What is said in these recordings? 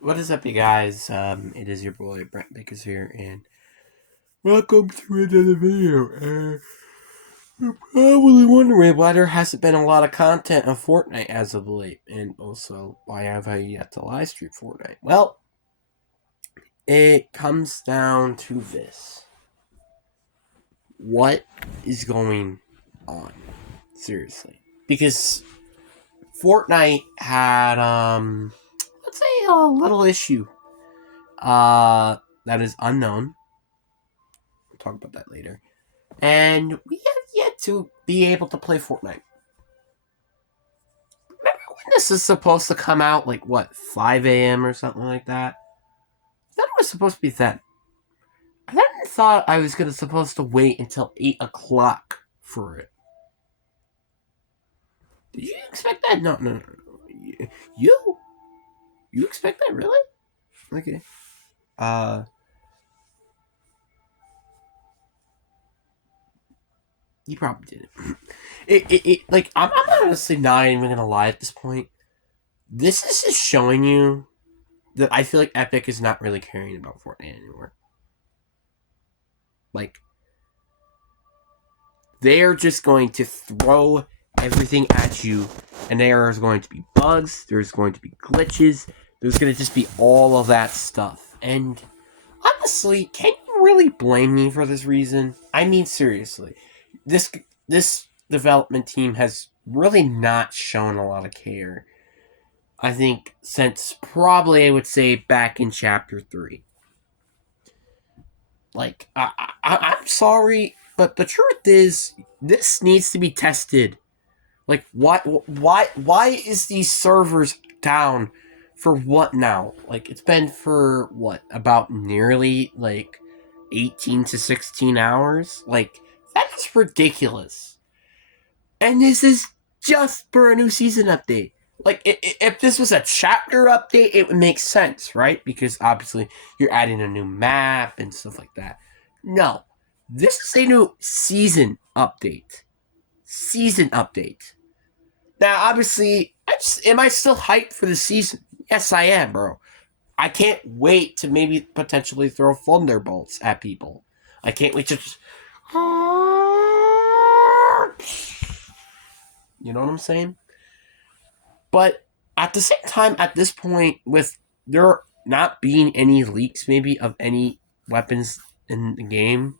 What is up, you guys? It is your boy Brent Bickers here, and welcome to another video. You're probably wondering why there hasn't been a lot of content on Fortnite as of late, and also why have I yet to live stream Fortnite? Well, it comes down to this: what is going on? Seriously, because Fortnite had let's say a little issue that is unknown. We'll talk about that later. And we have yet to be able to play Fortnite. Remember when this is supposed to come out, like, what, 5 a.m. or something like that? I thought it was supposed to be then. I then thought I was supposed to wait until 8 o'clock for it. Did you expect that? No. You? You expect that, really? Okay. You probably didn't. Like, I'm honestly not even gonna lie at this point. This is just showing you that I feel like Epic is not really caring about Fortnite anymore. Like, they are just going to throw everything at you, and there is going to be bugs, there's going to be glitches, there's going to just be all of that stuff. And honestly, can you really blame me for this reason? I mean, seriously, this development team has really not shown a lot of care. I think since probably I would say back in chapter 3. Like, I'm sorry, but the truth is, this needs to be tested. Like, why is these servers down for what now? Like, it's been for what, about nearly like 18 to 16 hours? Like, that is ridiculous. And this is just for a new season update. Like, if this was a chapter update, it would make sense, right? Because obviously you're adding a new map and stuff like that. No, this is a new season update. Season update. Now, obviously, am I still hyped for the season? Yes, I am, bro. I can't wait to maybe potentially throw thunderbolts at people. I can't wait to just. You know what I'm saying? But at the same time, at this point, with there not being any leaks, maybe, of any weapons in the game,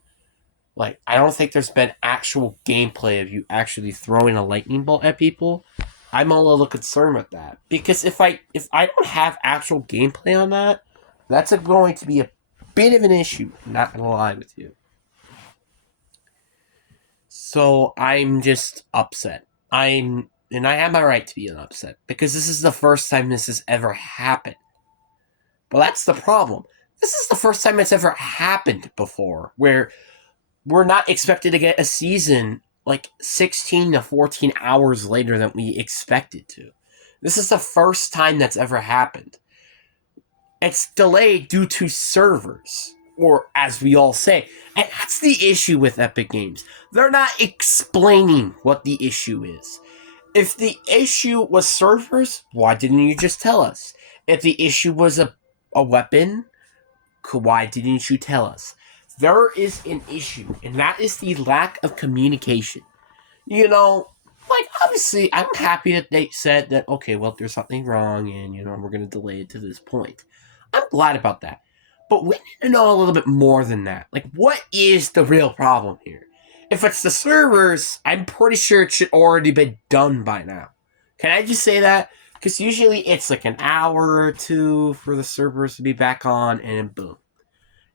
like, I don't think there's been actual gameplay of you actually throwing a lightning bolt at people. I'm a little concerned with that. Because if I don't have actual gameplay on that, that's going to be a bit of an issue. I'm not going to lie with you. So I'm just upset. And I have my right to be upset, because this is the first time this has ever happened. But that's the problem. This is the first time it's ever happened before, where we're not expected to get a season like 16 to 14 hours later than we expected to. This is the first time that's ever happened. It's delayed due to servers, or as we all say. And that's the issue with Epic Games. They're not explaining what the issue is. If the issue was servers, why didn't you just tell us? If the issue was a weapon, why didn't you tell us? There is an issue, and that is the lack of communication. You know, like, obviously, I'm happy that they said that, okay, well, there's something wrong, and, we're going to delay it to this point. I'm glad about that. But we need to know a little bit more than that. Like, what is the real problem here? If it's the servers, I'm pretty sure it should already be done by now. Can I just say that? Because usually it's like an hour or two for the servers to be back on, and boom.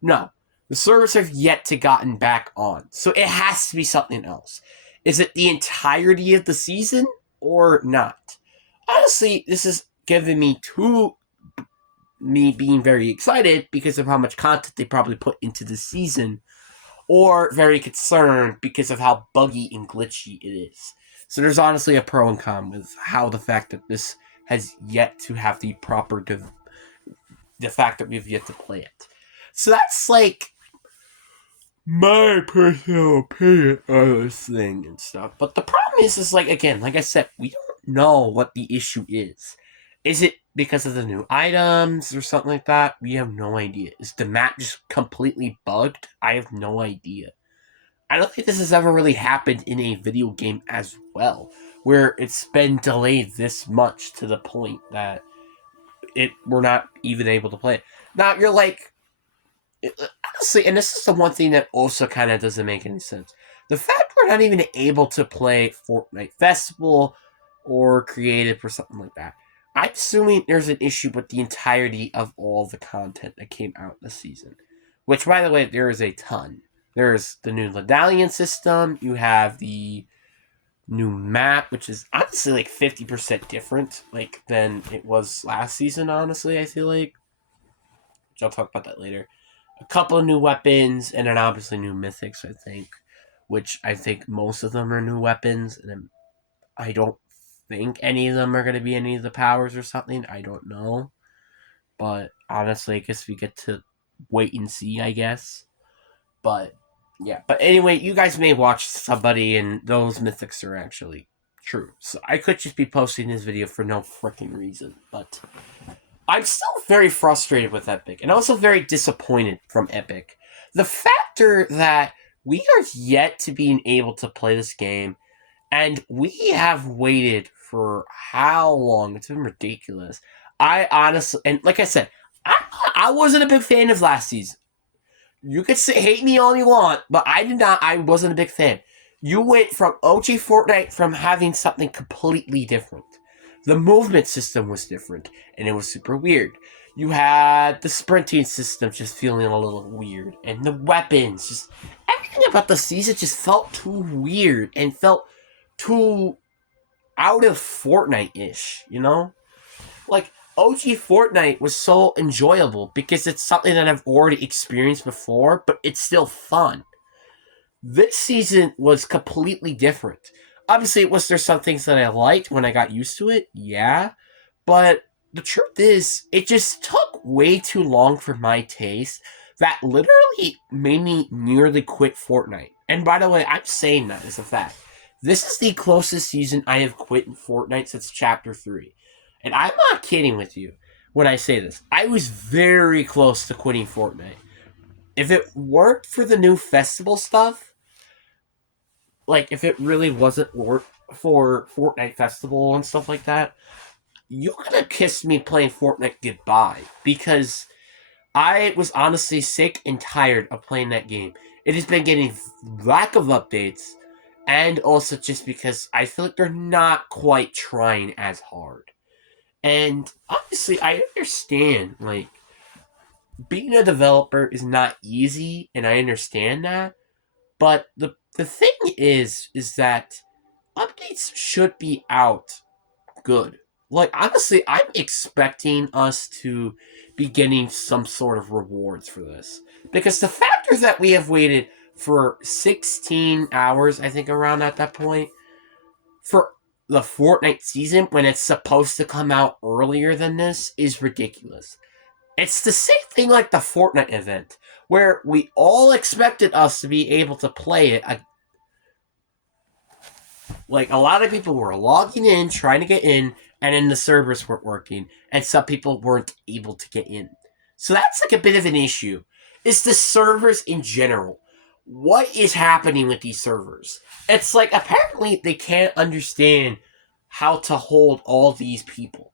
No, the servers have yet to gotten back on. So it has to be something else. Is it the entirety of the season or not? Honestly, this is giving me being very excited because of how much content they probably put into the season, or very concerned because of how buggy and glitchy it is. So there's honestly a pro and con with how the fact that this has yet to have the proper the fact that we've yet to play it. So that's like my personal opinion on this thing and stuff. But the problem is like, again, like I said, we don't know what the issue is. Is it because of the new items or something like that? We have no idea. Is the map just completely bugged? I have no idea. I don't think this has ever really happened in a video game as well, where it's been delayed this much to the point that we're not even able to play it. Now you're like, honestly, and this is the one thing that also kind of doesn't make any sense. The fact we're not even able to play Fortnite Festival or Creative or something like that. I'm assuming there's an issue with the entirety of all the content that came out this season. Which, by the way, there is a ton. There's the new medallion system. You have the new map, which is honestly like 50% different, like than it was last season. Honestly, I feel like, which I'll talk about that later. A couple of new weapons, and then obviously new mythics. I think, which I think most of them are new weapons, and I don't think any of them are going to be any of the powers or something. I don't know, but honestly, I guess we get to wait and see. I guess. But yeah, but anyway, you guys may watch somebody and those mythics are actually true. So I could just be posting this video for no freaking reason, but I'm still very frustrated with Epic and also very disappointed from Epic. The factor that we are yet to being able to play this game and we have waited for how long? It's been ridiculous. I honestly, and like I said, I wasn't a big fan of last season. You could say hate me all you want, but I did not. I wasn't a big fan. You went from OG Fortnite from having something completely different. The movement system was different, and it was super weird. You had the sprinting system just feeling a little weird, and the weapons, just everything about the season just felt too weird and felt too out of Fortnite ish, you know? Like, OG Fortnite was so enjoyable because it's something that I've already experienced before, but it's still fun. This season was completely different. Obviously, was there some things that I liked when I got used to it? Yeah. But the truth is, it just took way too long for my taste that literally made me nearly quit Fortnite. And by the way, I'm saying that as a fact. This is the closest season I have quit in Fortnite since Chapter 3. And I'm not kidding with you when I say this. I was very close to quitting Fortnite. If it weren't for the new festival stuff, like if it really wasn't work for Fortnite Festival and stuff like that, you could have kissed me playing Fortnite goodbye because I was honestly sick and tired of playing that game. It has been getting lack of updates, and also just because I feel like they're not quite trying as hard. And obviously, I understand, like, being a developer is not easy, and I understand that. But the thing is that updates should be out good. Like, honestly, I'm expecting us to be getting some sort of rewards for this. Because the factor that we have waited for 16 hours, I think, around at that point, for the Fortnite season when it's supposed to come out earlier than this is ridiculous. It's the same thing like the Fortnite event, where we all expected us to be able to play it. Like, a lot of people were logging in, trying to get in, and then the servers weren't working, and some people weren't able to get in. So that's like a bit of an issue. It's the servers in general. What is happening with these servers? It's like apparently they can't understand how to hold all these people.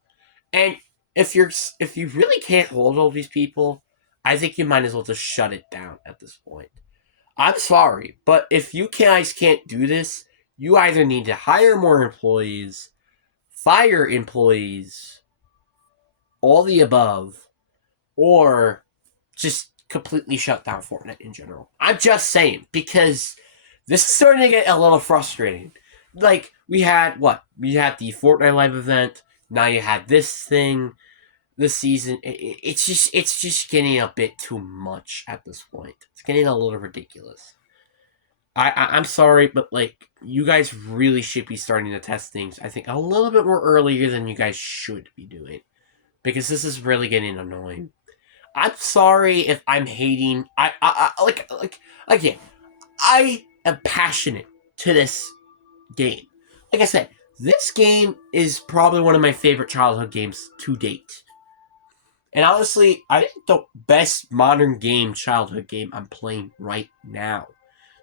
And if you really can't hold all these people, I think you might as well just shut it down at this point. I'm sorry, but if you guys can't do this, you either need to hire more employees, fire employees, all the above, or just completely shut down Fortnite in general. I'm just saying, because this is starting to get a little frustrating. Like, we had what? We had the Fortnite Live event, now you had this thing this season. It's just getting a bit too much at this point. It's getting a little ridiculous. I'm sorry, but like, you guys really should be starting to test things, I think, a little bit more earlier than you guys should be doing. Because this is really getting annoying. I'm sorry if I'm hating. Again, I am passionate to this game. Like I said, This game is probably one of my favorite childhood games to date. And honestly, I think the best modern game, childhood game I'm playing right now.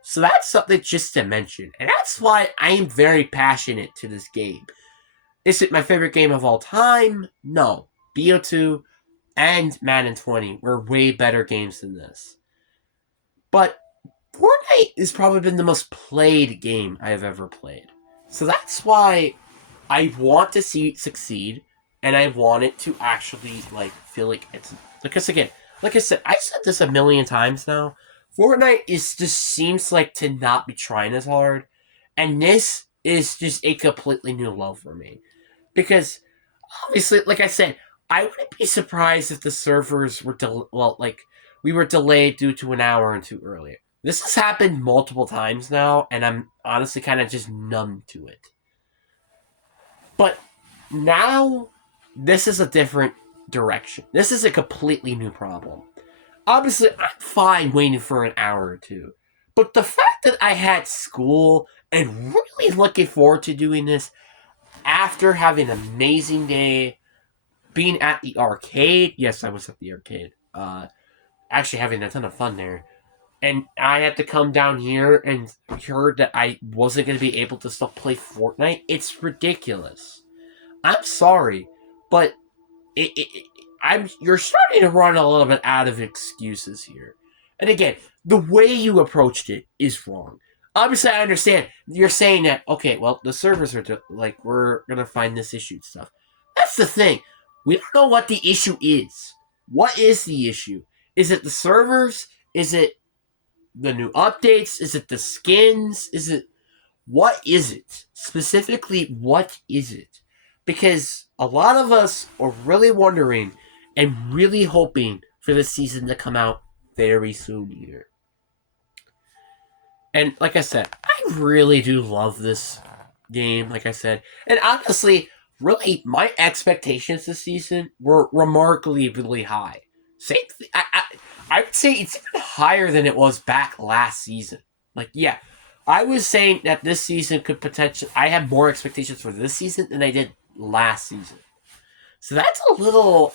So that's something just to mention. And that's why I am very passionate to this game. Is it my favorite game of all time? No. BO2 and Madden 20 were way better games than this. But Fortnite has probably been the most played game I have ever played. So that's why I want to see it succeed, and I want it to actually feel like it's because again, like I said, I said this a million times now. Fortnite is just seems like to not be trying as hard, and this is just a completely new love for me because obviously, like I said, I wouldn't be surprised if the servers were we were delayed due to an hour or two earlier. This has happened multiple times now, and I'm honestly kind of just numb to it. But now, this is a different direction. This is a completely new problem. Obviously, I'm fine waiting for an hour or two. But the fact that I had school and really looking forward to doing this after having an amazing day, being at the arcade. Yes, I was at the arcade. Actually having a ton of fun there. And I had to come down here and heard that I wasn't going to be able to still play Fortnite. It's ridiculous. I'm sorry, but you're starting to run a little bit out of excuses here. And again, the way you approached it is wrong. Obviously, I understand you're saying that. Okay, well, the servers are we're gonna find this issue and stuff. That's the thing. We don't know what the issue is. What is the issue? Is it the servers? Is it the new updates? Is it the skins? Is it what is it? Specifically, what is it? Because a lot of us are really wondering and really hoping for the season to come out very soon here. And like I said, I really do love this game, like I said. And honestly, really, my expectations this season were remarkably really high. Same thing, I would say it's even higher than it was back last season. Like, yeah, I was saying that this season could potentially. I have more expectations for this season than I did last season. So that's a little,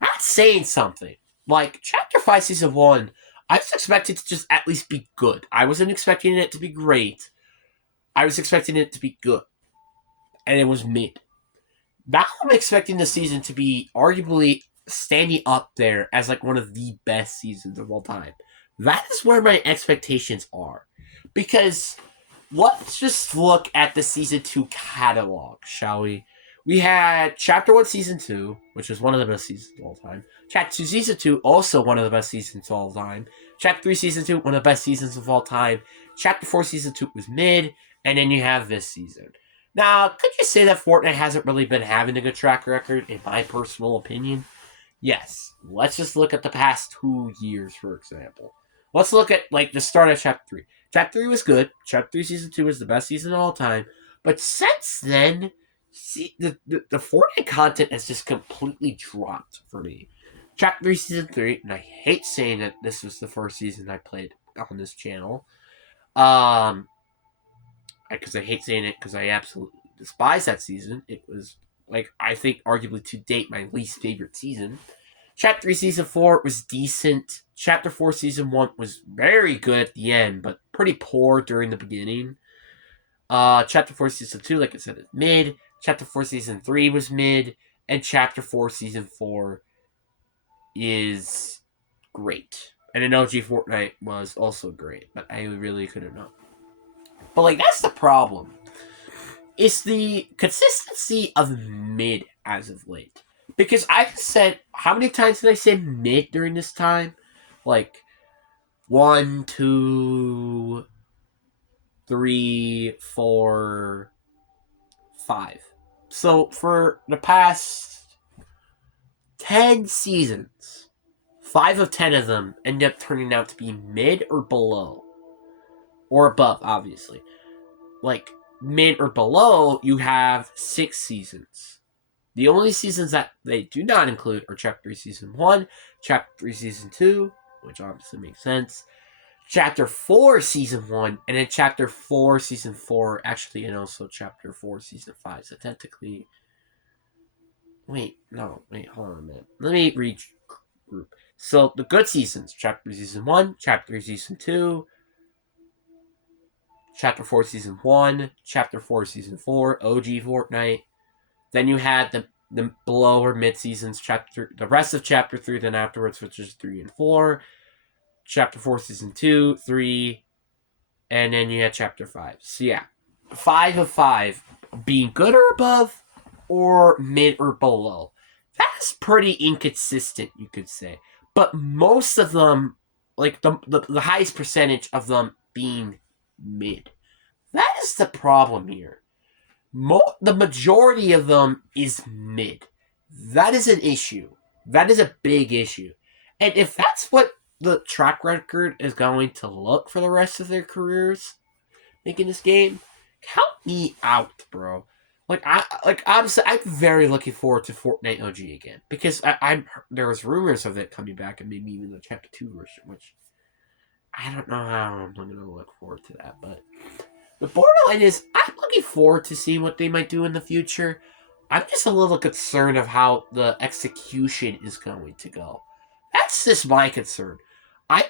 that's saying something. Like, Chapter 5, Season 1, I was expecting to just at least be good. I wasn't expecting it to be great. I was expecting it to be good. And it was mid. Now I'm expecting the season to be arguably standing up there as like one of the best seasons of all time. That is where my expectations are. Because let's just look at the season 2 catalog, shall we? We had Chapter 1 Season 2, which is one of the best seasons of all time. Chapter 2 Season 2, also one of the best seasons of all time. Chapter 3 Season 2, one of the best seasons of all time. Chapter 4 Season 2 was mid, and then you have this season. Now, could you say that Fortnite hasn't really been having a good track record, in my personal opinion? Yes. Let's just look at the past 2 years, for example. Let's look at, the start of Chapter 3. Chapter 3 was good. Chapter 3 Season 2 was the best season of all time. But since then, the Fortnite content has just completely dropped for me. Chapter 3 Season 3, and I hate saying that this was the first season I played on this channel. Because I hate saying it because I absolutely despise that season. It was, I think, arguably to date, my least favorite season. Chapter 3 Season 4 was decent. Chapter 4 Season 1 was very good at the end, but pretty poor during the beginning. Chapter 4 Season 2, like I said, is mid. Chapter 4 Season 3 was mid. And Chapter 4 Season 4 is great. And an OG Fortnite was also great, but I really couldn't know. But, that's the problem. It's the consistency of mid as of late. Because I said, how many times did I say mid during this time? 1, 2, 3, 4, 5. So for the past 10 seasons, 5 of 10 of them end up turning out to be mid or below. Or above, obviously. Mid or below, you have 6 seasons. The only seasons that they do not include are Chapter 3 Season 1, Chapter 3 Season 2, which obviously makes sense, Chapter 4, Season 1, and then Chapter 4, Season 4, actually, and also Chapter 4, Season 5. So technically, wait, hold on a minute. Let me read group. So the good seasons, Chapter Season 1, Chapter Season 2, Chapter 4 Season 1, Chapter 4 Season 4, OG Fortnite. Then you had the below or mid seasons, the rest of Chapter 3, then afterwards, which is 3 and 4, Chapter 4 Season 2, 3, and then you had Chapter 5. So yeah, 5 of 5 being good or above, or mid or below. That's pretty inconsistent, you could say. But most of them, like the highest percentage of them being mid. That is the problem here. The majority of them is mid. That is an issue. That is a big issue. And if that's what the track record is going to look for the rest of their careers, making this game, help me out, bro. Honestly, I'm very looking forward to Fortnite OG again because I'm there was rumors of it coming back and maybe even the Chapter 2 version, which I don't know how I'm gonna look forward to that. But the borderline is I'm looking forward to seeing what they might do in the future. I'm just a little concerned of how the execution is going to go. That's just my concern. I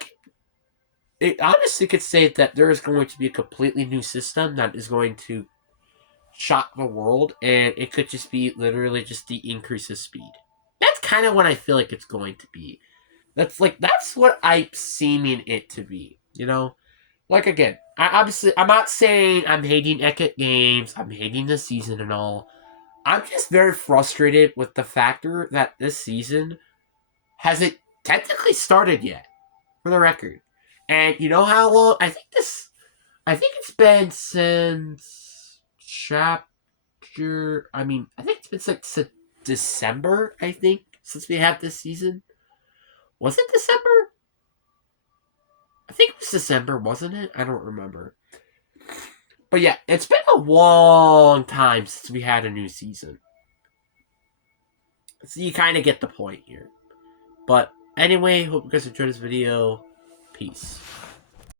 it honestly could say that there is going to be a completely new system that is going to shock the world, and it could just be literally just the increase of speed. That's kind of what I feel like it's going to be. That's what I'm seeming it to be. You know, like again, I'm not saying I'm hating Epic Games, I'm hating the season and all. I'm just very frustrated with the factor that this season hasn't technically started yet, for the record. And you know how long? I think it's been since chapter. I think it's been since December. I think since we had this season. Was it December? I think it was December, wasn't it? I don't remember. But yeah, it's been a long time since we had a new season. So you kind of get the point here. But anyway, hope you guys enjoyed this video. Peace.